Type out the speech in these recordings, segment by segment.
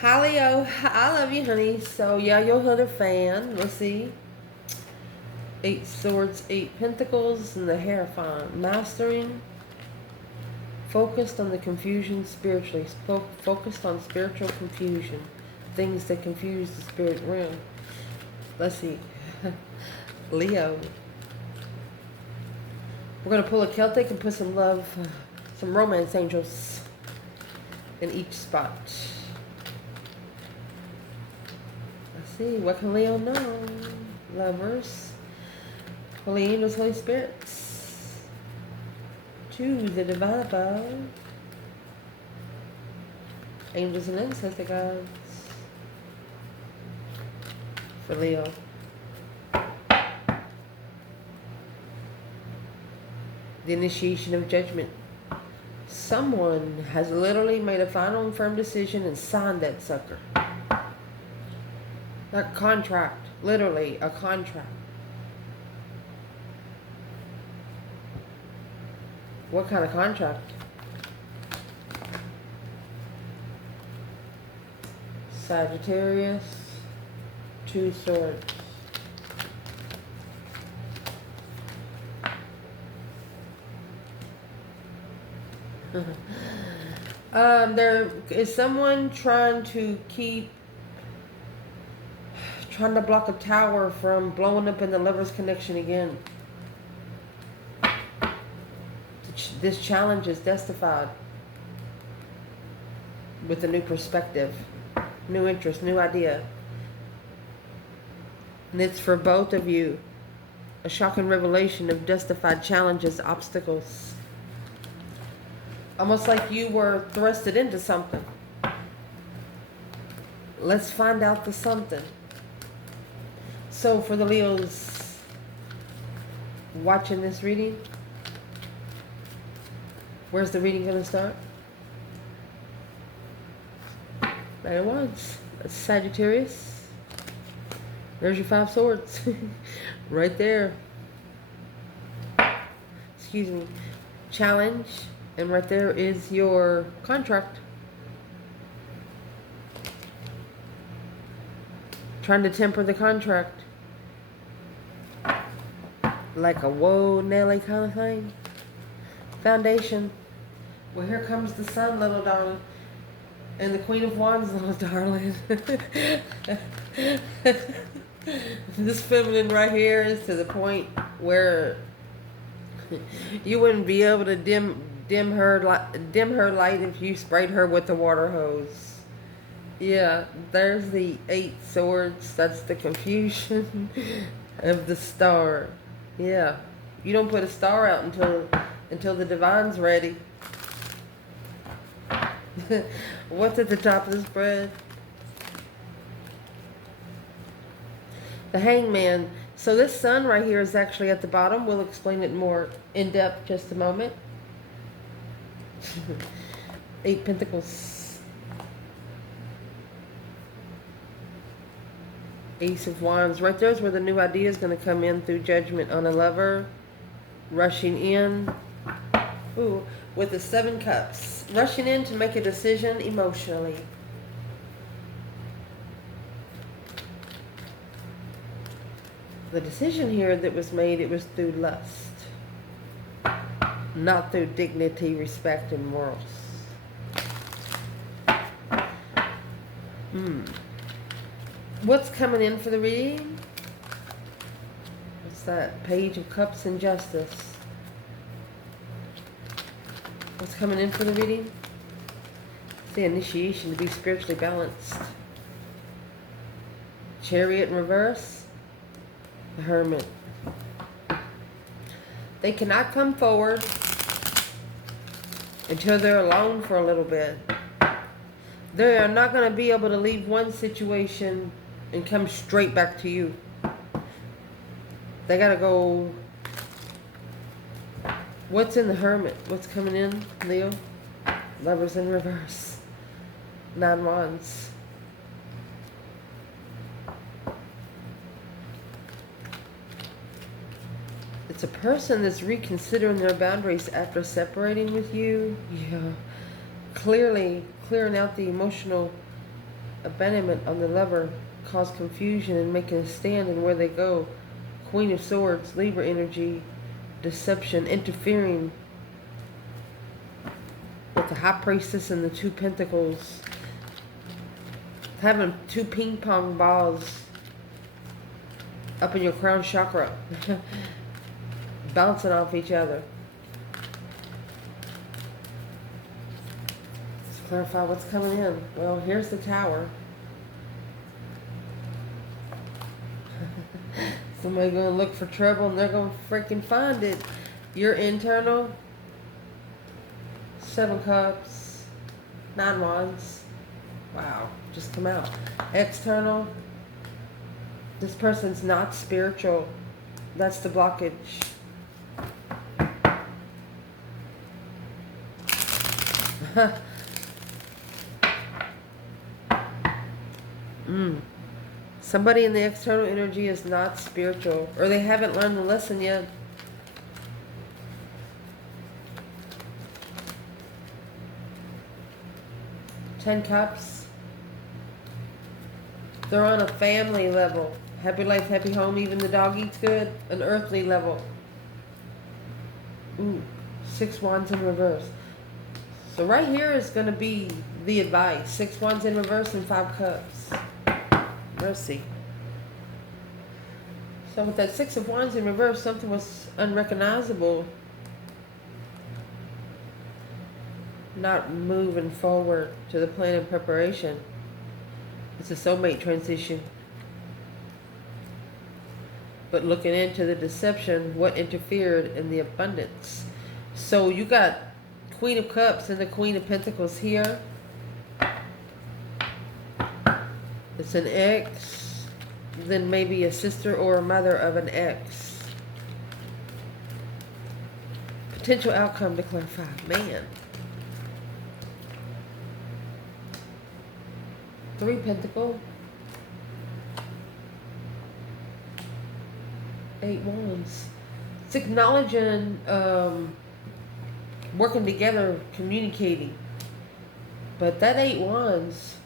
Hi Leo, I love you, honey. So yeah, you'll hit a fan. Let's see. 8 swords, 8 pentacles, and the Hierophant. Mastering. Focused on the confusion spiritually. Focused on spiritual confusion. Things that confuse the spirit realm. Let's see. Leo. We're going to pull a Celtic and put some love, some romance angels in each spot. Let's see. What can Leo know? Lovers. Holy angels, Holy spirits. 2, the divine above. Angels and ancestor gods. For Leo. The initiation of judgment. Someone has literally made a final and firm decision and signed that sucker. That contract. Literally a contract. What kind of contract? Sagittarius. 2 swords. There is someone trying to block a tower from blowing up in the Lovers connection again. This challenge is justified with a new perspective, new interest, new idea. And it's for both of you. A shocking revelation of justified challenges, obstacles. Almost like you were thrusted into something. Let's find out the something. So for the Leos watching this reading, where's the reading going to start? There it was. That's Sagittarius. There's your 5 swords. Right there. Excuse me. Challenge. And right there is your contract. Trying to temper the contract. Like a whoa, Nelly kind of thing. Foundation. Well, here comes the sun, little darling. And the Queen of Wands, little darling. This feminine right here is to the point where you wouldn't be able to dim her light if you sprayed her with the water hose. Yeah, there's the 8 swords. That's the confusion of the star. Yeah, you don't put a star out until the divine's ready. What's at the top of the spread? The Hangman. So this sun right here is actually at the bottom. We'll explain it more in depth just a moment. 8 Pentacles. Ace of Wands. Right there's where the new idea is going to come in through judgment on a lover. Rushing in. Ooh, with the 7 Cups. Rushing in to make a decision emotionally. The decision here that was made, it was through lust. Not through dignity, respect, and morals. What's coming in for the reading? What's that? Page of Cups and Justice. What's coming in for the reading? It's the initiation to be spiritually balanced. Chariot in reverse. The Hermit. They cannot come forward until they're alone for a little bit. They are not going to be able to leave one situation and come straight back to you. They got to go. What's in the Hermit? What's coming in, Leo? Lovers in reverse. 9 Wands. It's a person that's reconsidering their boundaries after separating with you. Yeah. Clearly clearing out the emotional Abandonment on the lover. Cause confusion and making a stand in where they go. Queen of Swords, Libra energy. Deception, interfering with the High Priestess and the Two Pentacles. Having two ping pong balls up in your crown chakra. Bouncing off each other. Let's clarify what's coming in. Well, here's the Tower. Somebody gonna look for trouble and they're gonna freaking find it. Your internal. 7 Cups. 9 Wands. Wow, just come out. External. This person's not spiritual. That's the blockage. Somebody in the external energy is not spiritual, or they haven't learned the lesson yet. Ten Cups. They're on a family level. Happy life, happy home, even the dog eats good. An earthly level. Ooh, 6 Wands in reverse. So right here is going to be the advice. 6 Wands in reverse and 5 Cups. Mercy. So with that 6 of Wands in reverse, something was unrecognizable. Not moving forward to the plan of preparation. It's a soulmate transition. But looking into the deception, what interfered in the abundance. So you got Queen of Cups and the Queen of Pentacles here. It's an ex, then maybe a sister or a mother of an ex. Potential outcome to clarify. Man. 3 Pentacle. 8 Wands. It's acknowledging, working together, communicating. But that 8 Wands,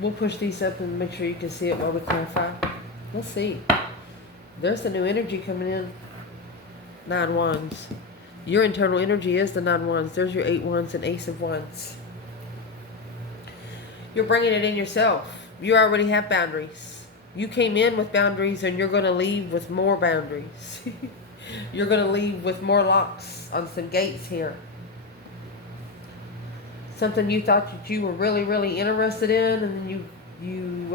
we'll push these up and make sure you can see it while we clarify. Let's see. There's the new energy coming in. 9 Wands. Your internal energy is the 9 Wands. There's your 8 Wands and Ace of Wands. You're bringing it in yourself. You already have boundaries. You came in with boundaries and you're going to leave with more boundaries. You're going to leave with more locks on some gates here. Something you thought that you were really, really interested in, and then you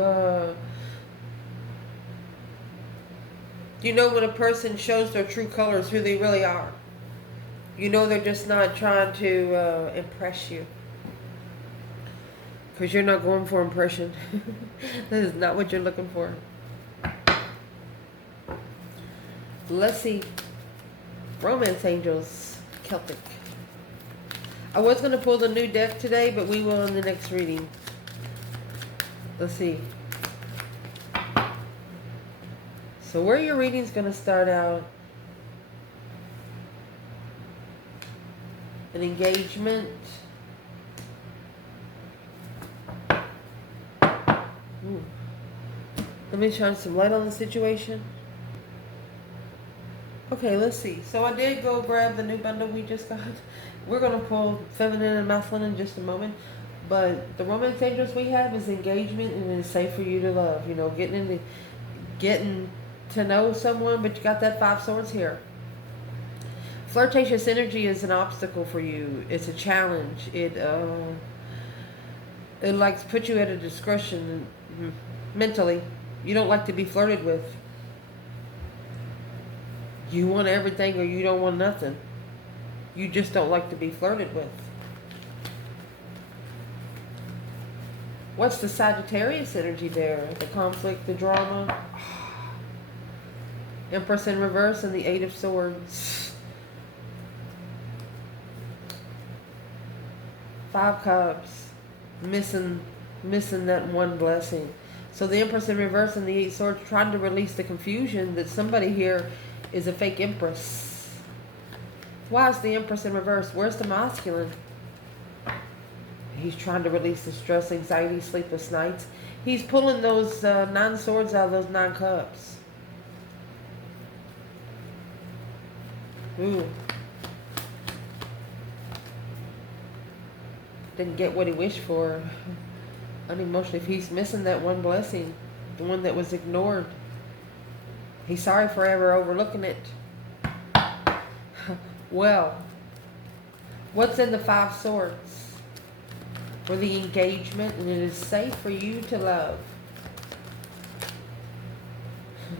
know when a person shows their true colors, who they really are. You know they're just not trying to impress you. Because you're not going for impression. That is not what you're looking for. Let's see. Romance Angels, Celtic. I was going to pull the new deck today, but we will in the next reading. Let's see. So where your reading's going to start out. An engagement. Let me shine some light on the situation. Okay, let's see. So I did go grab the new bundle we just got. We're going to pull feminine and masculine in just a moment. But the romance angels we have is engagement, and it's safe for you to love. You know, getting to know someone, but you got that 5 swords here. Flirtatious energy is an obstacle for you. It's a challenge. It likes put you at a discretion mentally. You don't like to be flirted with. You want everything or you don't want nothing. You just don't like to be flirted with. What's the Sagittarius energy there? The conflict, the drama. Empress in reverse and the 8 of Swords. 5 Cups. Missing that one blessing. So the Empress in reverse and the 8 Swords, trying to release the confusion that somebody here is a fake Empress. Why is the Empress in reverse? Where's the masculine? He's trying to release the stress, anxiety, sleepless nights. He's pulling those 9 swords out of those 9 cups. Ooh. Didn't get what he wished for. Unemotionally, if he's missing that one blessing, the one that was ignored, he's sorry for ever overlooking it. Well, what's in the 5 swords? For the engagement, and it is safe for you to love.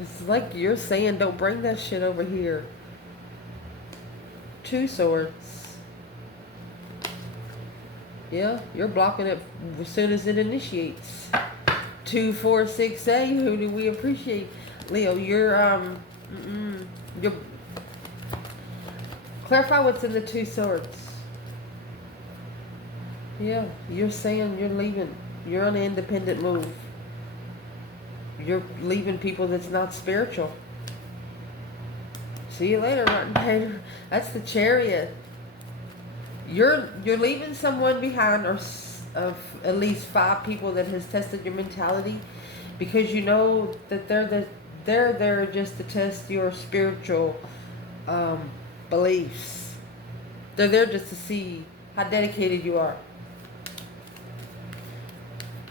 It's like you're saying, don't bring that shit over here. 2 swords. Yeah, you're blocking it as soon as it initiates. 2, 4, 6, 8. Who do we appreciate? Leo, you're clarify what's in the 2 swords. Yeah, you're saying you're leaving. You're on an independent move. You're leaving people that's not spiritual. See you later, Rotten Tater. That's the Chariot. You're leaving someone behind, or of at least 5 people that has tested your mentality, because you know that they're there just to test your spiritual beliefs. They're there just to see how dedicated you are.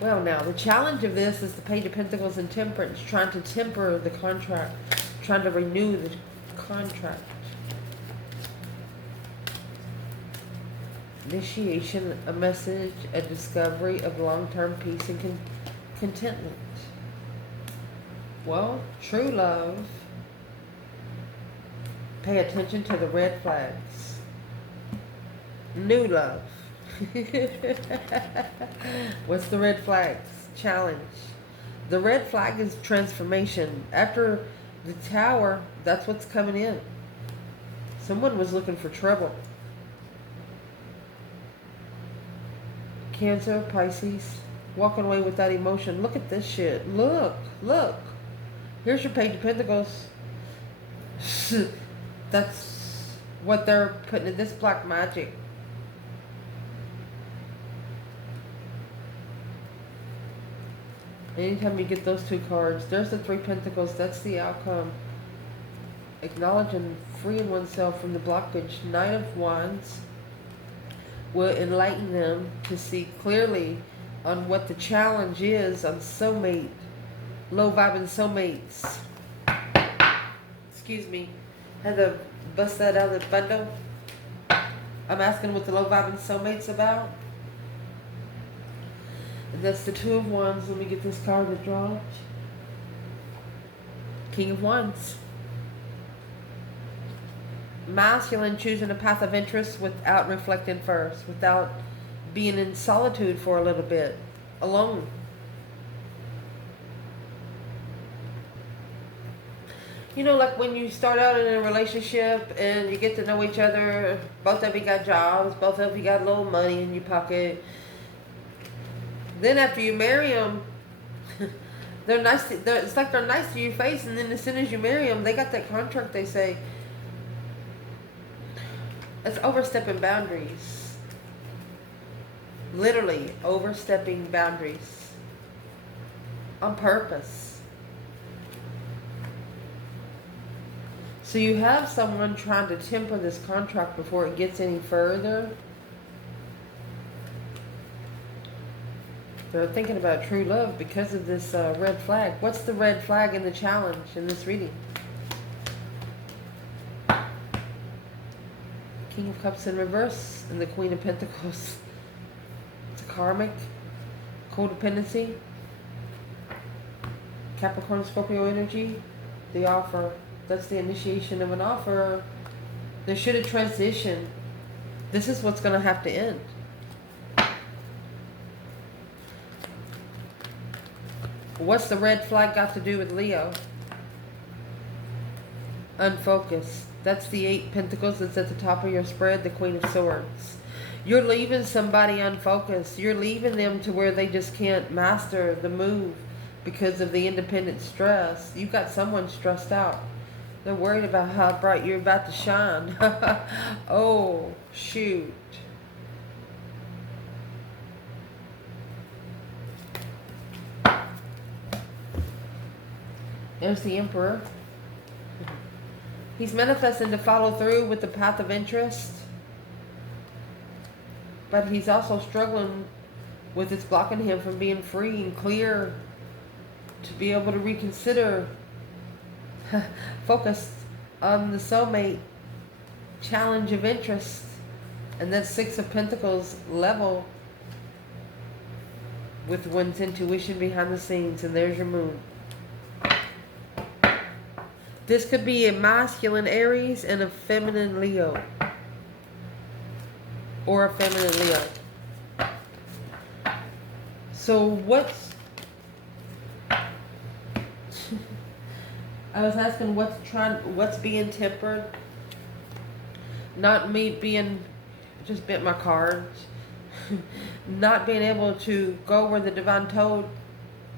Well, now, the challenge of this is the Page of Pentacles and Temperance, trying to temper the contract, trying to renew the contract. Initiation, a message, a discovery of long-term peace and contentment. Well, true love. Pay attention to the red flags. New love. What's the red flags? Challenge. The red flag is transformation. After the Tower, that's what's coming in. Someone was looking for trouble. Cancer, Pisces, walking away without emotion. Look at this shit. Look. Here's your Page of Pentacles. That's what they're putting in this black magic. Anytime you get those 2 cards, there's the 3 Pentacles. That's the outcome. Acknowledging, freeing oneself from the blockage. Knight of Wands will enlighten them to see clearly on what the challenge is on soulmate, low vibing soulmates. Excuse me, had to bust that out of the bundle. I'm asking what the low vibing soulmate's about. And that's the 2 of Wands. Let me get this card to draw. King of Wands. Masculine, choosing a path of interest without reflecting first, without being in solitude for a little bit, alone. You know, like when you start out in a relationship and you get to know each other, both of you got jobs, both of you got a little money in your pocket. Then after you marry them, they're nice. It's like they're nice to your face, and then as soon as you marry them, they got that contract. They say it's overstepping boundaries. Literally overstepping boundaries on purpose. So you have someone trying to temper this contract before it gets any further. They're thinking about true love because of this red flag. What's the red flag in the challenge in this reading? King of Cups in reverse and the Queen of Pentacles. It's a karmic, codependency, Capricorn, Scorpio energy, the offer. That's the initiation of an offer. There should a transition. This is what's going to have to end. What's the red flag got to do with Leo? Unfocused. That's the 8 Pentacles that's at the top of your spread, the Queen of Swords. You're leaving somebody unfocused. You're leaving them to where they just can't master the move because of the independent stress. You've got someone stressed out. They're worried about how bright you're about to shine. Oh, shoot. There's the Emperor. He's manifesting to follow through with the path of interest, but he's also struggling with it's blocking him from being free and clear to be able to reconsider, focus on the soulmate challenge of interest, and that Six of Pentacles level with one's intuition behind the scenes. And there's your moon. This could be a masculine Aries and a feminine Leo. Or a feminine Leo. So what's... I was asking what's being tempered. Not me being... Just bent my cards. Not being able to go where the divine told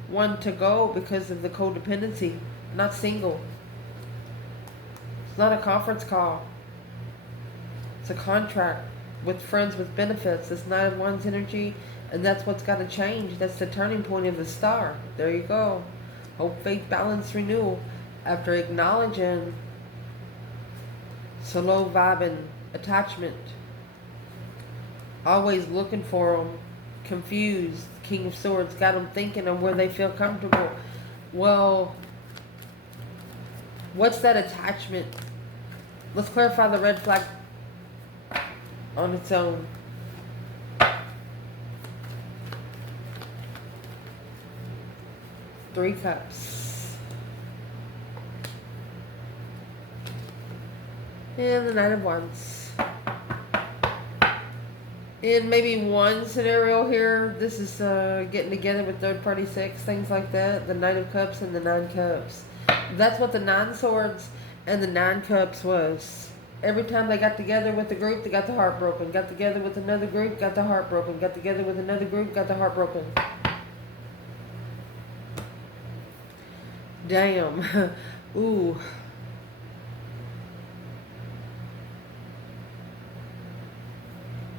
one to go because of the codependency. Not single. It's not a conference call. It's a contract with friends with benefits. It's Nine of Wands energy, and that's what's got to change. That's the turning point of the star. There you go. Hope, faith, balance, renewal. After acknowledging so low vibing attachment, always looking for them, confused. King of Swords got them thinking on where they feel comfortable. Well, what's that attachment? Let's clarify the red flag on its own. Three Cups. And the Knight of Wands. In maybe one scenario here, this is getting together with third party sex, things like that. The Knight of Cups and the Nine Cups. That's what the Nine Swords and the Nine Cups was. Every time they got together with the group, they got the heart broken. Got together with another group, got the heart broken. Got together with another group, got the heart broken. Damn. Ooh.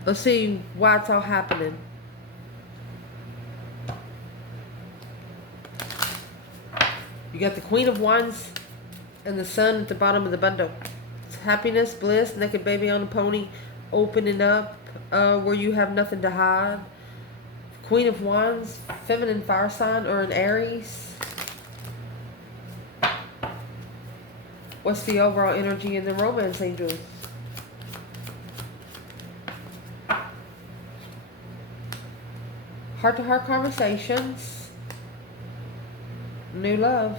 Let's see why it's all happening. You got the Queen of Wands and the Sun at the bottom of the bundle. It's happiness, bliss, naked baby on a pony, opening up where you have nothing to hide. Queen of Wands, feminine fire sign or an Aries. What's the overall energy in the romance angels? Heart-to-heart conversations. New love.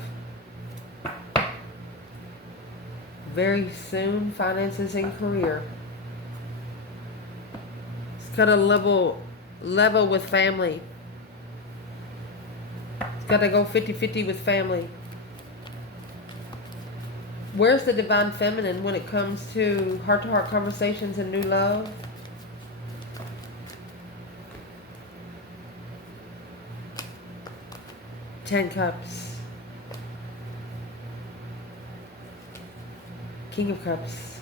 Very soon, finances and career. It's got to level with family. It's got to go 50-50 with family. Where's the divine feminine when it comes to heart-to-heart conversations and new love? Ten Cups. King of Cups.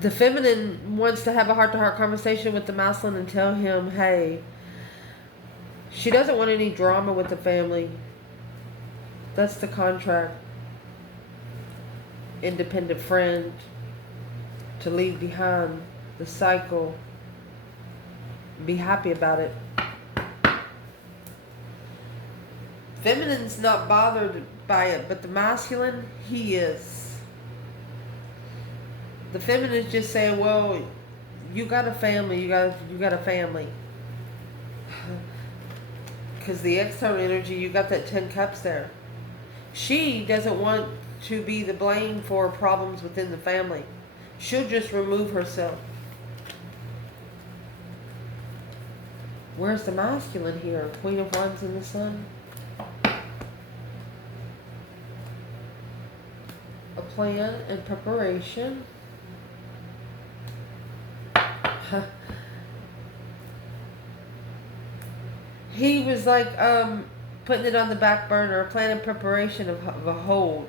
The feminine wants to have a heart-to-heart conversation with the masculine and tell him, hey, she doesn't want any drama with the family. That's the contract. Independent friend to leave behind the cycle. Be happy about it. Feminine's not bothered by it, but the masculine, he is. The feminine's just saying, well, you got a family, you got a family. Because the external energy, you got that 10 cups there. She doesn't want to be the blame for problems within the family. She'll just remove herself. Where's the masculine here? Queen of Wands and the Sun. A plan and preparation. He was like putting it on the back burner, a plan and preparation of a hold.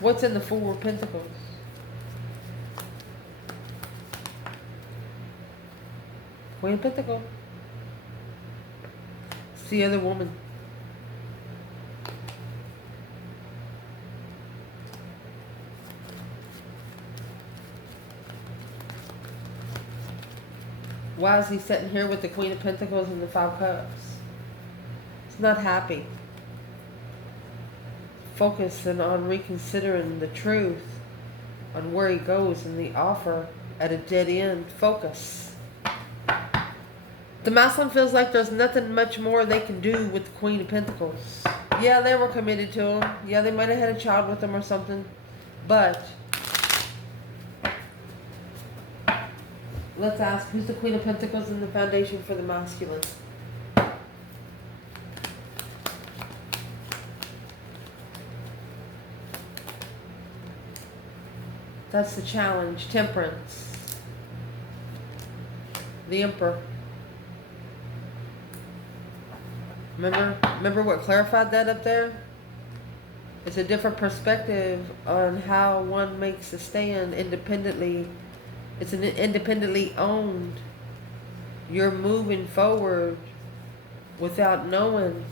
What's in the Four of Pentacles? Queen of Pentacles. It's the other woman. Why is he sitting here with the Queen of Pentacles and the Five Cups? He's not happy. Focusing on reconsidering the truth on where he goes in the offer at a dead end. Focus. The masculine feels like there's nothing much more they can do with the Queen of Pentacles. Yeah, they were committed to him. Yeah, they might have had a child with him or something. But let's ask, who's the Queen of Pentacles in the foundation for the masculine? That's the challenge. Temperance. The Emperor. Remember what clarified that up there? It's a different perspective on how one makes a stand independently. It's an independently owned. You're moving forward without knowing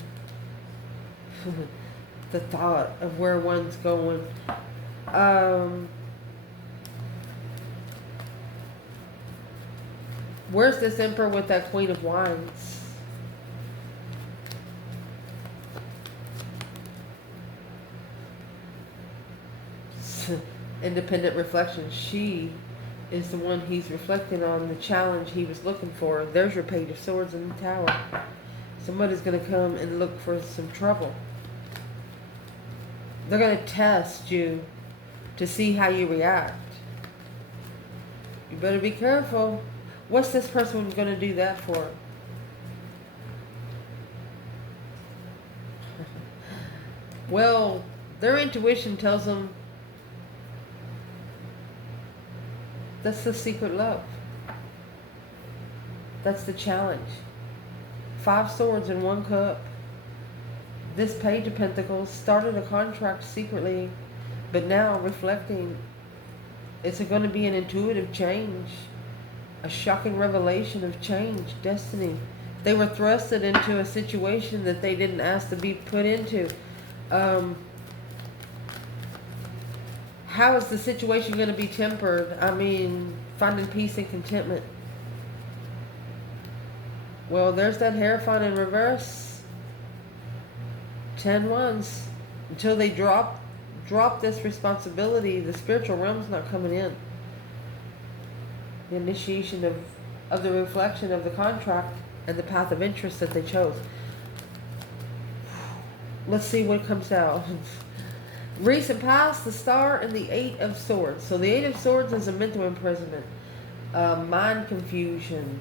the thought of where one's going. Where's this Emperor with that Queen of Wands? Independent reflection. She is the one he's reflecting on, the challenge he was looking for. There's your Page of Swords in the Tower. Somebody's going to come and look for some trouble. They're going to test you to see how you react. You better be careful. What's this person going to do that for? Well, their intuition tells them that's the secret love. That's the challenge. 5 swords and 1 cup. This Page of Pentacles started a contract secretly, but now reflecting, it's going to be an intuitive change. A shocking revelation of change, destiny. They were thrusted into a situation that they didn't ask to be put into. How is the situation going to be tempered? I mean, finding peace and contentment. Well, there's that Hierophant in reverse. 10 wands. Until they drop this responsibility, the spiritual realm's not coming in. The initiation of the reflection of the contract and the path of interest that they chose. Let's see what comes out. Recent past, the Star and the 8 of Swords. So the 8 of Swords is a mental imprisonment, mind confusion.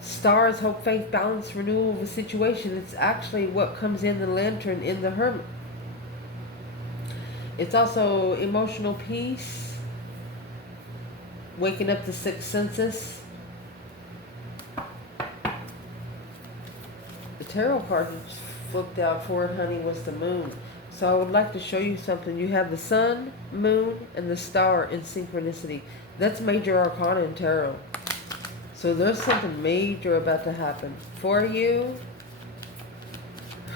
Star is hope, faith, balance, renewal of a situation. It's actually what comes in the Lantern in the Hermit. It's also emotional peace. Waking up the 6th senses. The tarot card that flipped out for it, honey, was the Moon. So I would like to show you something. You have the Sun, Moon, and the Star in synchronicity. That's major arcana in tarot. So there's something major about to happen for you.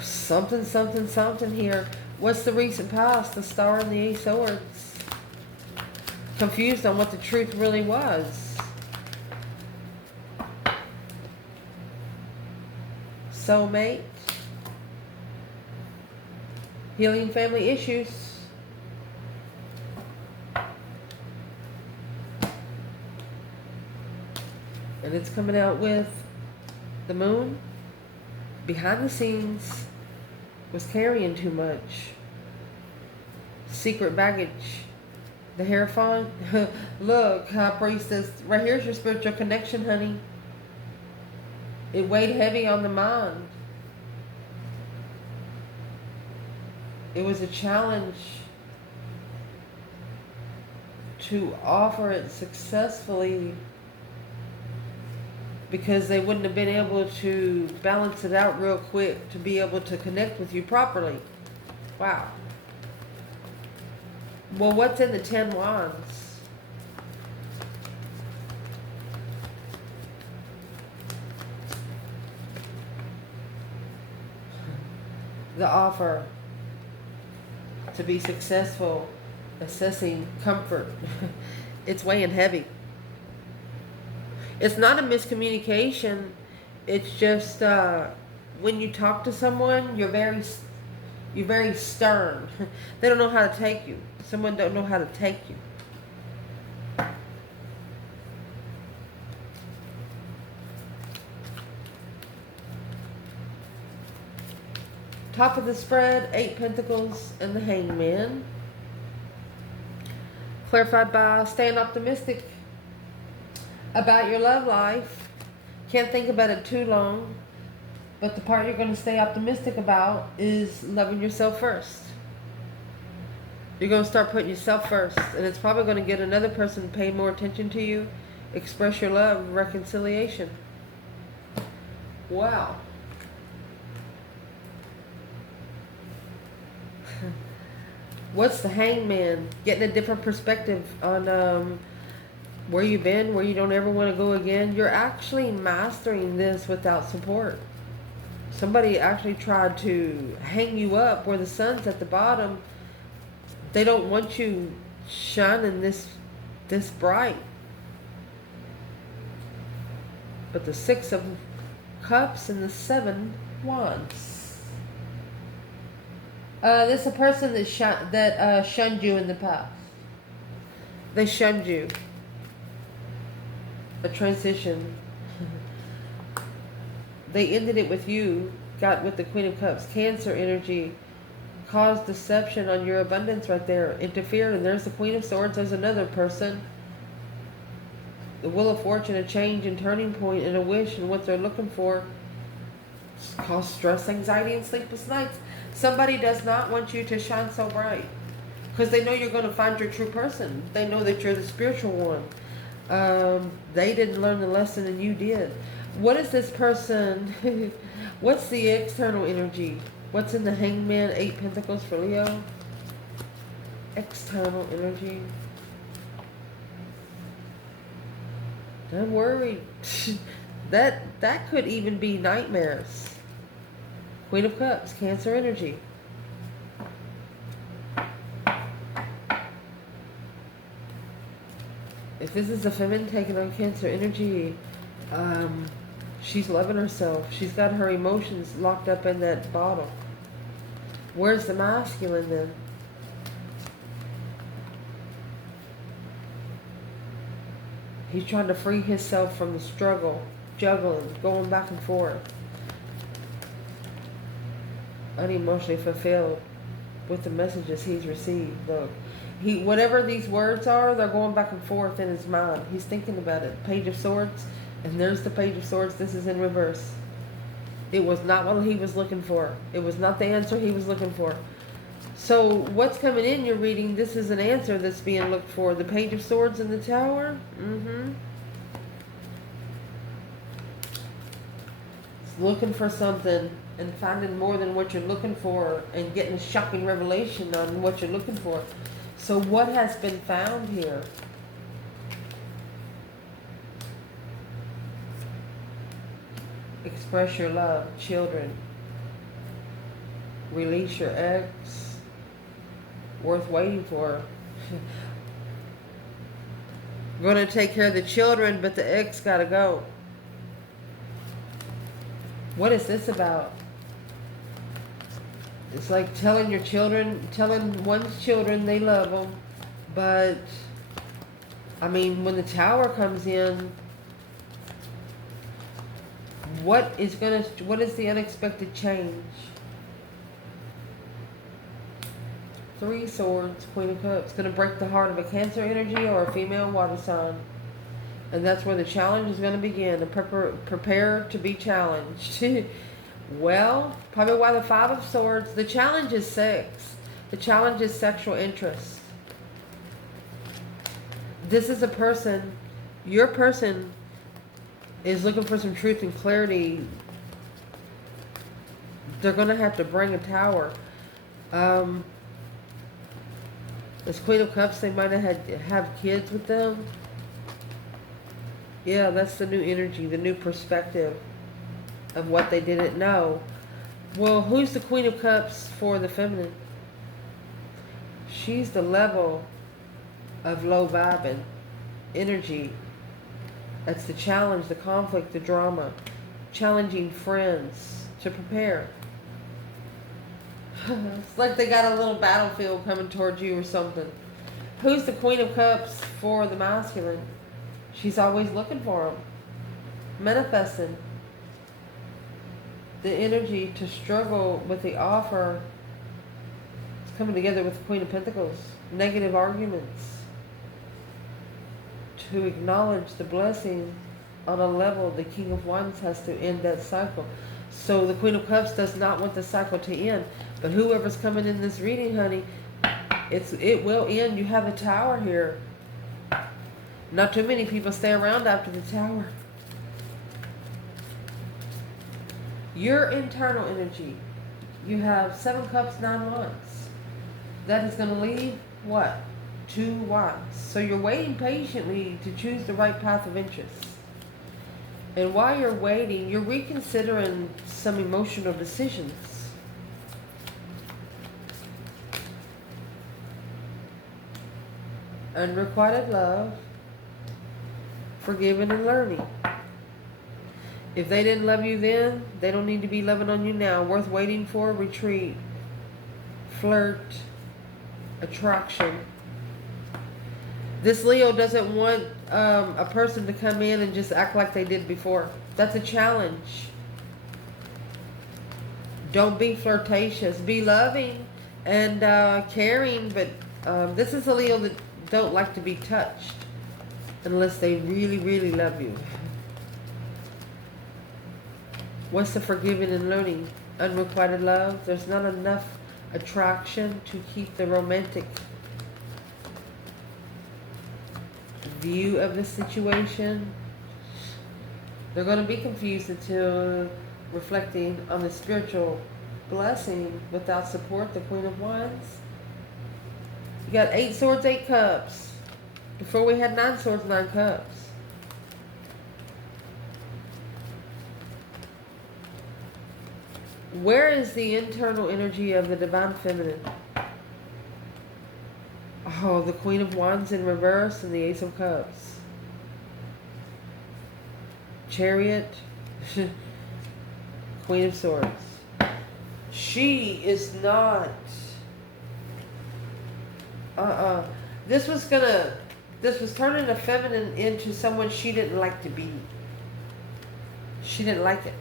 Something here. What's the recent past? The Star and the 8 swords. Confused on what the truth really was. Soulmate. Healing family issues. And it's coming out with the Moon. Behind the scenes was carrying too much. Secret baggage. The Hierophant. Look, High Priestess. Right here's your spiritual connection, honey. It weighed heavy on the mind. It was a challenge to offer it successfully because they wouldn't have been able to balance it out real quick to be able to connect with you properly. Wow. Well, what's in the 10 wands? the offer to be successful, assessing comfort. It's weighing heavy. It's not a miscommunication. It's just when you talk to someone, you're very stern. They don't know how to take you. Someone don't know how to take you. Top of the spread, 8 Pentacles and the Hangman. Clarified by staying optimistic about your love life. Can't think about it too long. But the part you're going to stay optimistic about is loving yourself first. You're going to start putting yourself first. And it's probably going to get another person paying more attention to you. Express your love, reconciliation. Wow. What's the Hangman? Getting a different perspective on where you've been, where you don't ever want to go again. You're actually mastering this without support. Somebody actually tried to hang you up where the sun's at the bottom. They don't want you shining this bright. But the 6 of Cups and the 7 Wands. This is a person that shunned you in the past. They shunned you. A transition. They ended it with you. Got with the Queen of Cups. Cancer energy. Caused deception on your abundance right there. Interfered. And there's the Queen of Swords. There's another person. The Wheel of Fortune. A change and turning point and a wish and what they're looking for. Cause stress, anxiety, and sleepless nights. Somebody does not want you to shine so bright. Because they know you're going to find your true person. They know that you're the spiritual one. They didn't learn the lesson and you did. What is this person? What's the external energy? What's in the Hangman? 8 Pentacles for Leo. External energy. Don't worry. That could even be nightmares. Queen of Cups, Cancer energy. If this is a feminine taking on Cancer energy, she's loving herself. She's got her emotions locked up in that bottle. Where's the masculine then? He's trying to free himself from the struggle, juggling, going back and forth. Unemotionally fulfilled with the messages he's received. Look, whatever these words are, they're going back and forth in his mind. He's thinking about it. Page of Swords, and there's the Page of Swords. This is in reverse. It was not what he was looking for. It was not the answer he was looking for. So what's coming in your reading, this is an answer that's being looked for. The Page of Swords and the Tower. It's looking for something and finding more than what you're looking for and getting a shocking revelation on what you're looking for. So what has been found here? Express your love, children. Release your ex. Worth waiting for. We're going to take care of the children, but the ex got to go. What is this about? It's like telling your children, telling one's children they love them, but I mean, when the Tower comes in, what is the unexpected change? 3 Swords, Queen of Cups, going to break the heart of a Cancer energy or a female water sign. And that's where the challenge is going to begin. To prepare to be challenged. Well, probably why the 5 of Swords. The challenge is sex. The challenge is sexual interest. This is a person, your person is looking for some truth and clarity. They're going to have to bring a Tower. This Queen of Cups, they might have kids with them. Yeah, that's the new energy, the new perspective of what they didn't know. Well, who's the Queen of Cups for the feminine? She's the level of low vibing energy. That's the challenge, the conflict, the drama. Challenging friends to prepare. It's like they got a little battlefield coming towards you or something. Who's the Queen of Cups for the masculine? She's always looking for them. Manifesting. The energy to struggle with the offer is coming together with the Queen of Pentacles. Negative arguments. To acknowledge the blessing on a level, the King of Wands has to end that cycle. So the Queen of Cups does not want the cycle to end. But whoever's coming in this reading, honey, it will end. You have a Tower here. Not too many people stay around after the Tower. Your internal energy. You have 7 Cups, 9 Wands. That is going to leave what? 2 Wands. So you're waiting patiently to choose the right path of interest. And while you're waiting, you're reconsidering some emotional decisions. Unrequited love, forgiving and learning. If they didn't love you then, they don't need to be loving on you now. Worth waiting for, retreat, flirt, attraction. This Leo doesn't want a person to come in and just act like they did before. That's a challenge. Don't be flirtatious. Be loving and caring, but this is a Leo that don't like to be touched unless they really, really love you. What's the forgiving and learning? Unrequited love. There's not enough attraction to keep the romantic view of the situation. They're going to be confused until reflecting on the spiritual blessing without support, the Queen of Wands. You got 8 Swords, 8 Cups. Before we had 9 Swords, 9 Cups. Where is the internal energy of the Divine Feminine? Oh, the Queen of Wands in reverse and the Ace of Cups. Chariot. Queen of Swords. She is not... This was turning a feminine into someone she didn't like to be. She didn't like it.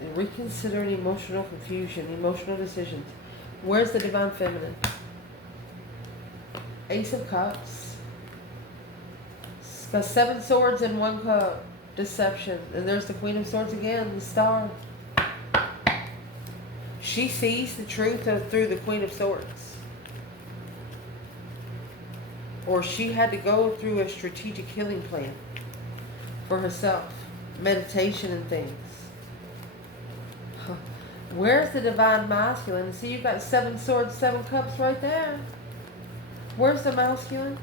And reconsidering emotional confusion, emotional decisions. Where's the Divine Feminine? Ace of Cups. It's got 7 Swords and 1 Cup. Deception. And there's the Queen of Swords again, the Star. She sees the truth through the Queen of Swords. Or she had to go through a strategic healing plan for herself. Meditation and things. Where's the Divine Masculine? See, you've got 7 Swords, 7 Cups right there. Where's the masculine?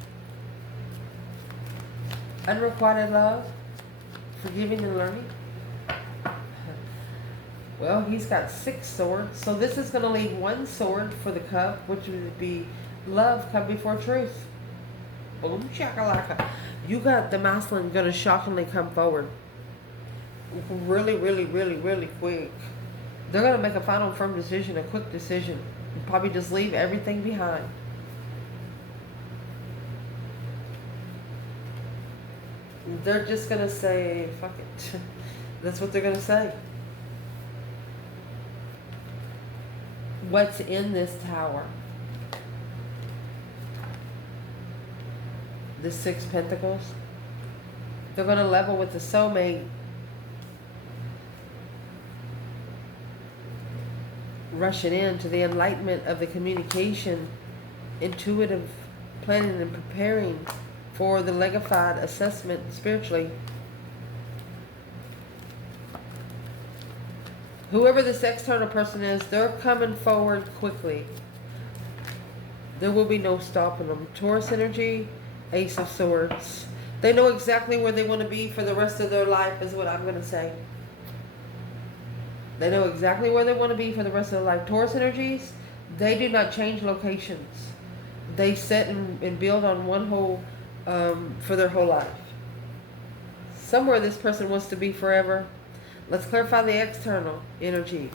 Unrequited love. Forgiving and learning. Well, he's got 6 swords. So this is going to leave 1 sword for the cup, which would be love come before truth. Boom, shakalaka. You got the masculine going to shockingly come forward. Really, really, really, really quick. They're going to make a final firm decision, a quick decision. And probably just leave everything behind. They're just going to say, fuck it. That's what they're going to say. What's in this tower? The 6 Pentacles. They're going to level with the soulmate. Rushing into the enlightenment of the communication, intuitive planning and preparing for the legified assessment spiritually. Whoever this external person is, they're coming forward quickly. There will be no stopping them. Taurus energy, Ace of Swords. They know exactly where they want to be for the rest of their life, is what I'm going to say. They know exactly where they want to be for the rest of their life. Taurus energies, they do not change locations. They set and build on one whole for their whole life. Somewhere this person wants to be forever. Let's clarify the external energy.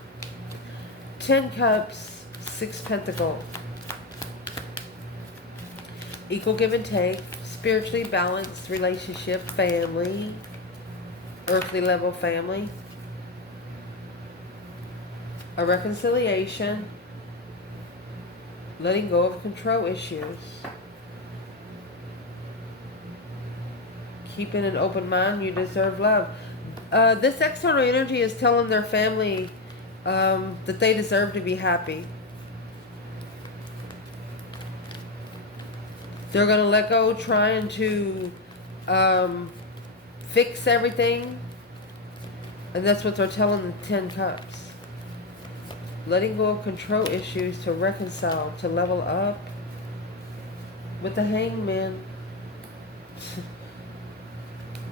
10 Cups, 6 Pentacles. Equal give and take. Spiritually balanced relationship, family. Earthly level family. A reconciliation. Letting go of control issues. Keeping an open mind. You deserve love. This external energy is telling their family that they deserve to be happy. They're going to let go trying to fix everything. And that's what they're telling the 10 Cups. Letting go of control issues to reconcile, to level up. With the Hangman.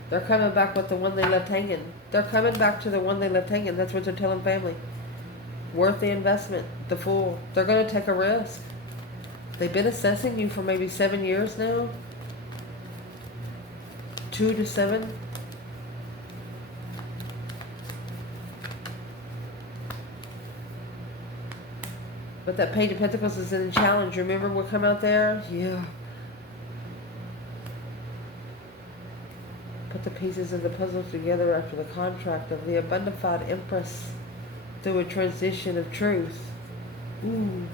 They're coming back with the one they left hanging. They're coming back to the one they left hanging. That's what they're telling family. Worth the investment. The Fool. They're going to take a risk. They've been assessing you for maybe 7 years now. 2 to 7. But that Page of Pentacles is in the challenge. Remember what come out there? Yeah. Put the pieces of the puzzle together after the contract of the abundified Empress through a transition of truth. Ooh.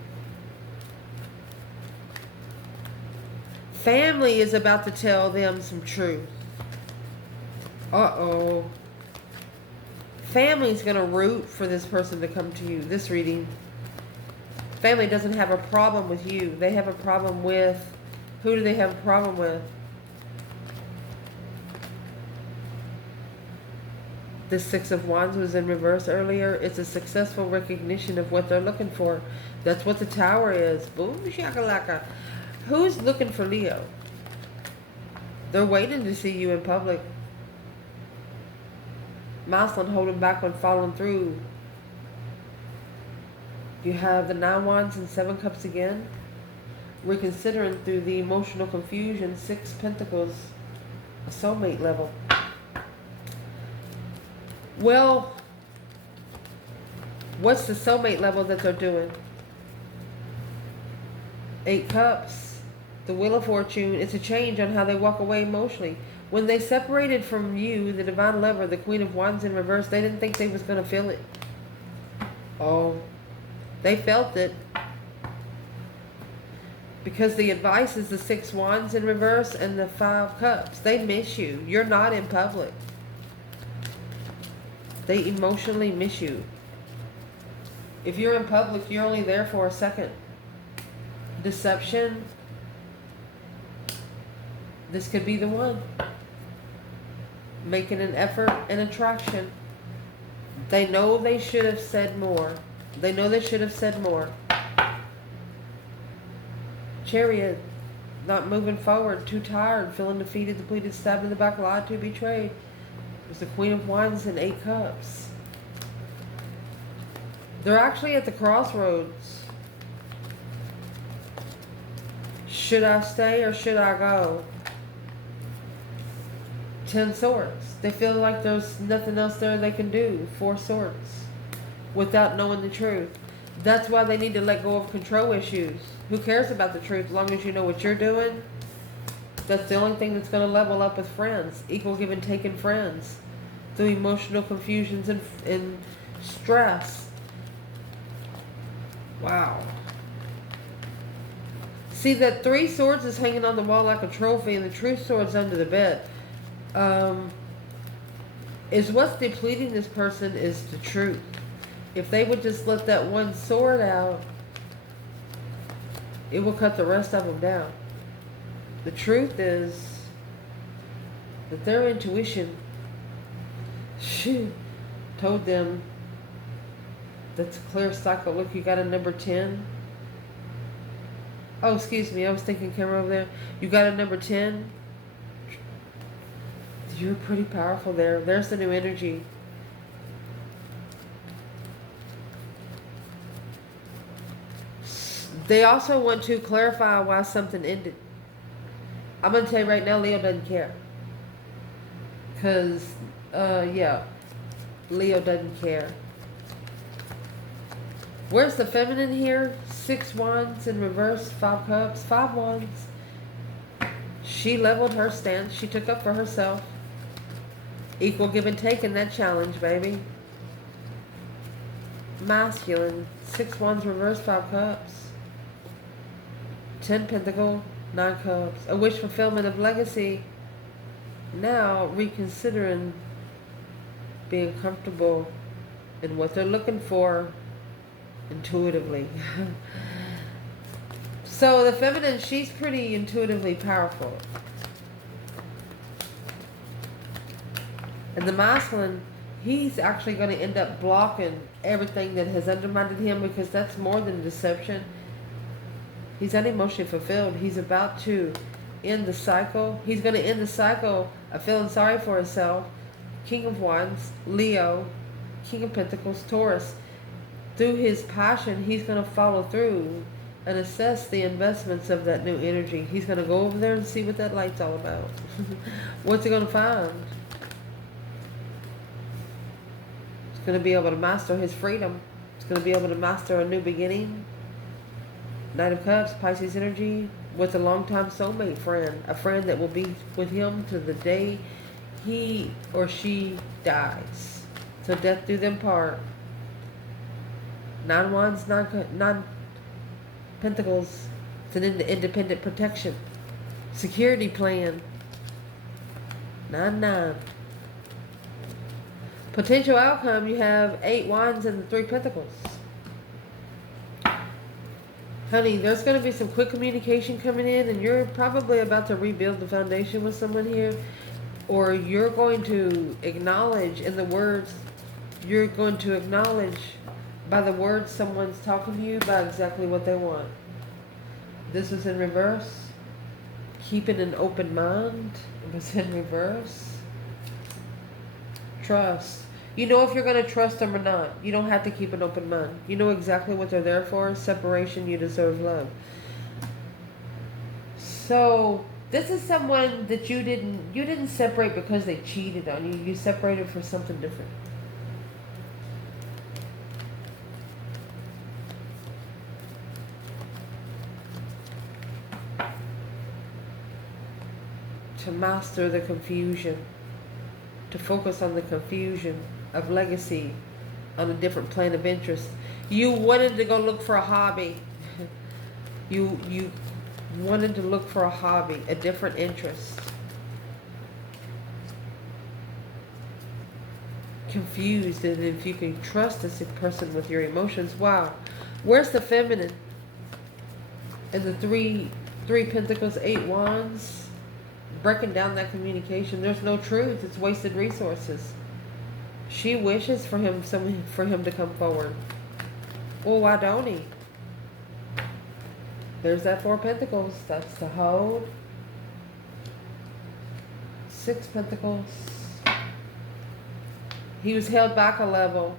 Family is about to tell them some truth. Uh-oh. Family's going to root for this person to come to you. This reading. Family doesn't have a problem with you. They have a problem with... Who do they have a problem with? The Six of Wands was in reverse earlier. It's a successful recognition of what they're looking for. That's what the Tower is. Boom, shakalaka. Who's looking for Leo? They're waiting to see you in public. Milestone holding back on following through. You have the 9 Wands and 7 Cups again. Reconsidering through the emotional confusion. 6 Pentacles. A soulmate level. Well, what's the soulmate level that they're doing? 8 Cups. The Wheel of Fortune. It's a change on how they walk away emotionally. When they separated from you, the Divine Lover, the Queen of Wands in reverse, they didn't think they was going to feel it. Oh, they felt it. Because the advice is the 6 Wands in reverse and the 5 Cups. They miss you. You're not in public. They emotionally miss you. If you're in public, you're only there for a second. Deception. This could be the one. Making an effort and attraction. They know they should have said more. They know they should have said more. Chariot. Not moving forward. Too tired. Feeling defeated, depleted, stabbed in the back, lied to, betrayed. It's the Queen of Wands and 8 Cups. They're actually at the crossroads. Should I stay or should I go? 10 Swords. They feel like there's nothing else there they can do. 4 Swords. Without knowing the truth. That's why they need to let go of control issues. Who cares about the truth as long as you know what you're doing? That's the only thing that's going to level up with friends. Equal give and take in friends. Through emotional confusions and stress. Wow. See, that 3 Swords is hanging on the wall like a trophy, and the true sword's under the bed. Is what's depleting this person is the truth. If they would just let that 1 sword out, it will cut the rest of them down. The truth is that their intuition told them that's a clear cycle. Look, you got a number 10. Oh, excuse me. I was thinking camera over there. You got a number 10. You're pretty powerful there. There's the new energy. They also want to clarify why something ended. I'm going to tell you right now, Leo doesn't care. Because, yeah, Leo doesn't care. Where's the feminine here? 6 wands in reverse, 5 cups, 5 wands. She leveled her stance. She took up for herself. Equal give and take in that challenge, baby. Masculine. 6 wands reverse, 5 cups. 10 pentacle, 9 cups. A wish fulfillment of legacy. Now reconsidering being comfortable in what they're looking for intuitively. So the feminine, she's pretty intuitively powerful. And the masculine, he's actually going to end up blocking everything that has undermined him, because that's more than deception. He's unemotionally fulfilled. He's about to end the cycle. He's going to end the cycle of feeling sorry for himself. King of Wands, Leo, King of Pentacles, Taurus. Through his passion, he's going to follow through and assess the investments of that new energy. He's going to go over there and see what that light's all about. What's he going to find? He's going to be able to master his freedom. He's going to be able to master a new beginning. Knight of Cups, Pisces energy, with a longtime soulmate friend. A friend that will be with him to the day he or she dies. So death do them part. 9 wands, 9 pentacles. It's an independent protection. Security plan. 9-9. Potential outcome, you have 8 wands and 3 pentacles. Honey, there's going to be some quick communication coming in, and you're probably about to rebuild the foundation with someone here. Or you're going to acknowledge in the words, you're going to acknowledge by the words someone's talking to you about exactly what they want. This was in reverse. Keeping an open mind. It was in reverse. Trust. You know if you're going to trust them or not. You don't have to keep an open mind. You know exactly what they're there for. Separation, you deserve love. So this is someone that you didn't separate because they cheated on you. You separated for something different. To master the confusion. To focus on the confusion of legacy on a different plane of interest. You wanted to go look for a hobby. You wanted to look for a hobby, a different interest. Confused, and if you can trust this person with your emotions. Wow. Where's the feminine? And the three pentacles, 8 wands. Breaking down that communication. There's no truth. It's wasted resources. She wishes for him to come forward. Oh, why don't he? There's that 4 pentacles. That's the hold. 6 pentacles. He was held back a level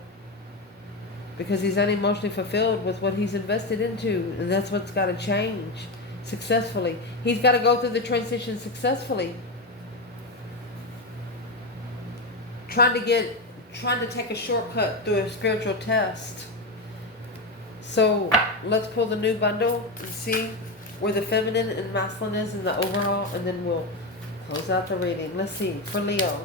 because he's unemotionally fulfilled with what he's invested into, and that's what's got to change successfully. He's got to go through the transition successfully. Trying to take a shortcut through a spiritual test. So let's pull the new bundle and see where the feminine and masculine is in the overall, and then we'll close out the reading. Let's see, for Leo.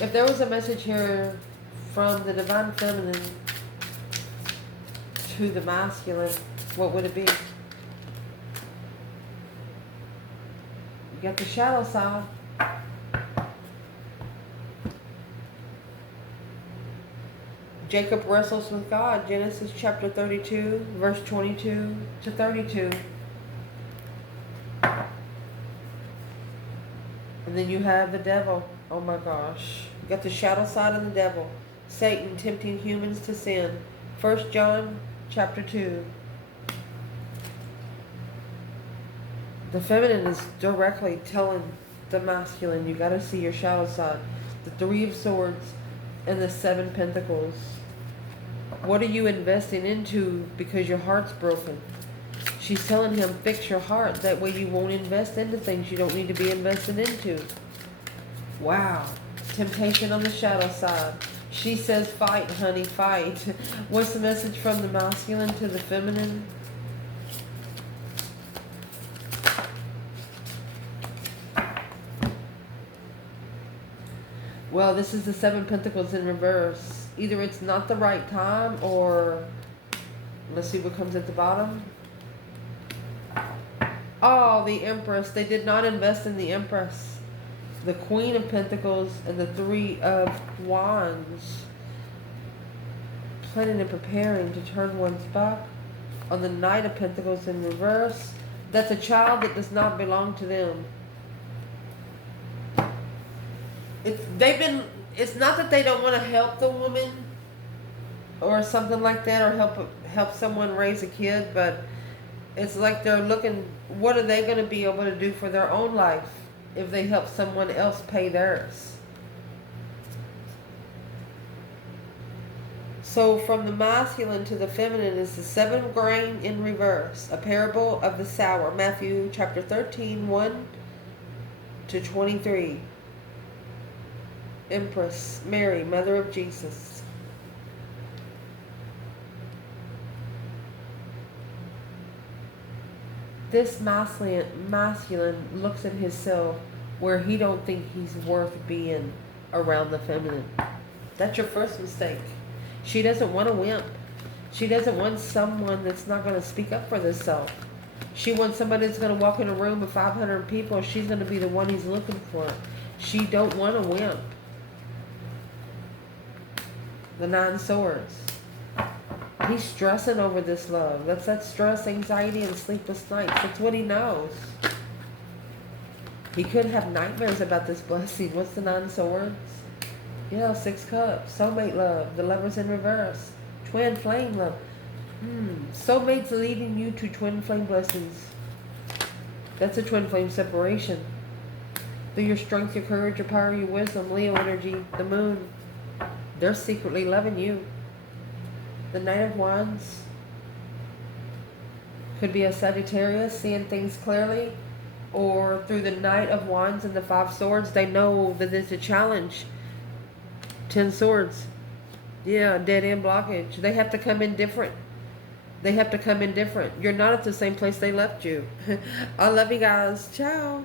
If there was a message here from the divine feminine to the masculine, what would it be? You got the shadow side. Jacob wrestles with God, Genesis chapter 32, verse 22 to 32. And then you have the devil. Oh my gosh. You got the shadow side of the devil. Satan tempting humans to sin. 1 John chapter 2. The feminine is directly telling the masculine, you got to see your shadow side. The Three of Swords and the Seven Pentacles. What are you investing into because your heart's broken? She's telling him, fix your heart. That way you won't invest into things you don't need to be invested into. Wow. Temptation on the shadow side. She says, fight, honey, fight. What's the message from the masculine to the feminine? Well, this is the Seven Pentacles in reverse. Either it's not the right time, or let's see what comes at the bottom. Oh, the Empress. They did not invest in the Empress. The Queen of Pentacles and the Three of Wands. Planning and preparing to turn one's back on the Knight of Pentacles in reverse. That's a child that does not belong to them. It's not that they don't want to help the woman or something like that, or help someone raise a kid, but it's like they're looking, what are they going to be able to do for their own life if they help someone else pay theirs? So from the masculine to the feminine is the 7 grain in reverse, a parable of the sower, Matthew chapter 13, 1 to 23. Empress Mary, Mother of Jesus. This masculine looks at himself where he don't think he's worth being around the feminine. That's your first mistake. She doesn't want a wimp. She doesn't want someone that's not going to speak up for themselves. She wants somebody that's going to walk in a room with 500 people. She's going to be the one he's looking for. She don't want a wimp. The 9 swords. He's stressing over this love. That's that stress, anxiety, and sleepless nights. That's what he knows. He could have nightmares about this blessing. What's the 9 swords? Yeah, 6 cups. Soulmate love. The Lovers in reverse. Twin flame love. Soulmates leading you to twin flame blessings. That's a twin flame separation. Through your strength, your courage, your power, your wisdom, Leo energy, the moon. They're secretly loving you. The Knight of Wands could be a Sagittarius, seeing things clearly, or through the Knight of Wands and the 5 swords, they know that it's a challenge. 10 swords. Yeah, dead end blockage. They have to come in different. They have to come in different. You're not at the same place they left you. I love you guys. Ciao.